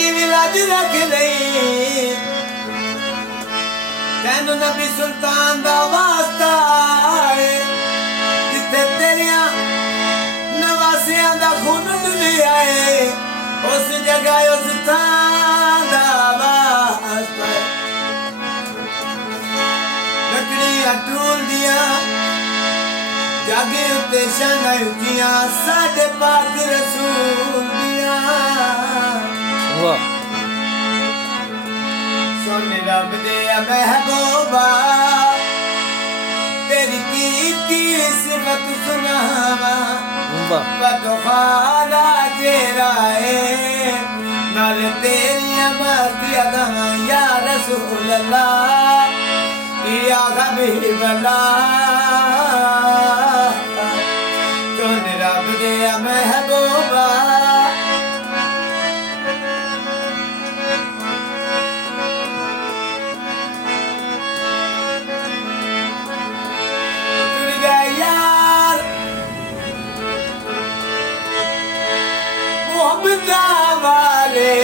बड़ी भी लाज रख लई तैनू नबी सुल्तान दा वास्ता है जिथे तेरिया नवासियां दा खून डुलिया है उस जगह उस थां दा वास्ता है लकड़ियां टूल दिया जागे उत्ते शाना उठियां साडे पाक रसूल दिया सोने रब दे महबूबा तेरी की सिफत सुनावा बदखाला जेरा है नाल तेरी मर्यादा या रसूल अल्लाह या हबीब अल्लाह सोने रब दे महबूबा वाले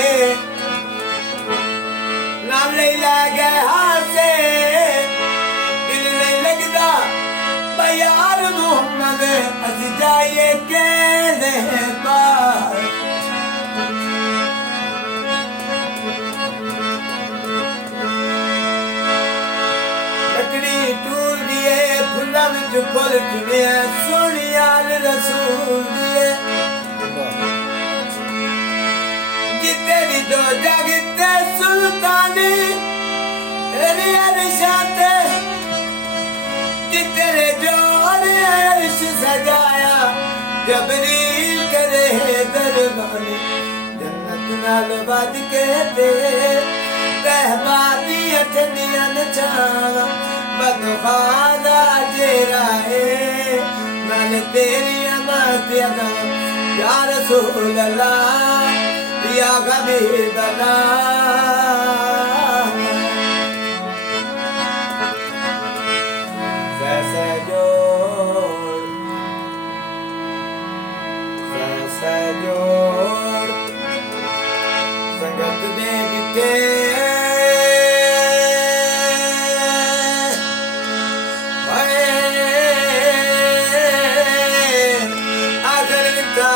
नाम ले लगे हाथ से दिल नहीं लगता यार मोहम्मद अस जाइए के पार लकड़ी टूट दिए फुल्ला विच फुल चुने सोनियाल रसूल दिए तेरी दो जगते सुल्तानी तेरी अरशात तेरे जोड़े अर्श सजाया जबरील करे दरबानी जन्नत नाल बज के दे रहबानी ठंडियां नचावा बदखादा जेरा है नाल तेरी अमतिया या रसूल अल्लाह या हबीब अल्लाह कैसे जोड़ संगत दे बिके आखिर बिका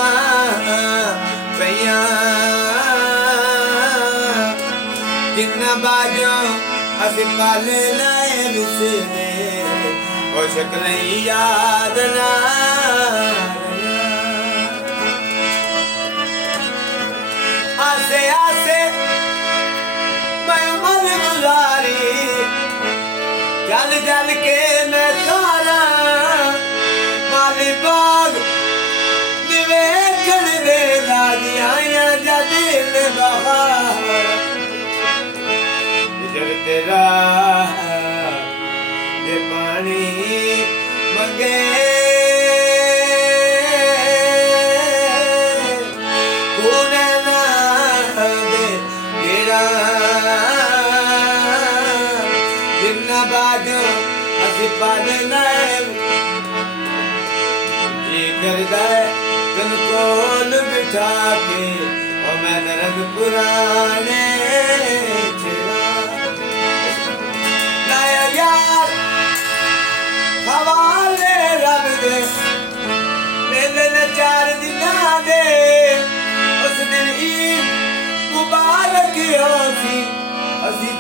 जिन्ना बाजो असी पाले लाए बिसरे ओ शक्ल याद ना आसे आसे मैं मन गुजारी जल जल के मैं सारा माली बाग निवेकन दे लागी आया जदिल बहार जब तेरा ये पानी मंगे कूने ना दे तेरा जिन्ना बाजो असी पालना जी करदा है तन कोल बिठा के और मैं दर्द पुराने हवाले रब दे मेले ने 4 दिन दे उस दिन ईद मुबारक होसी असी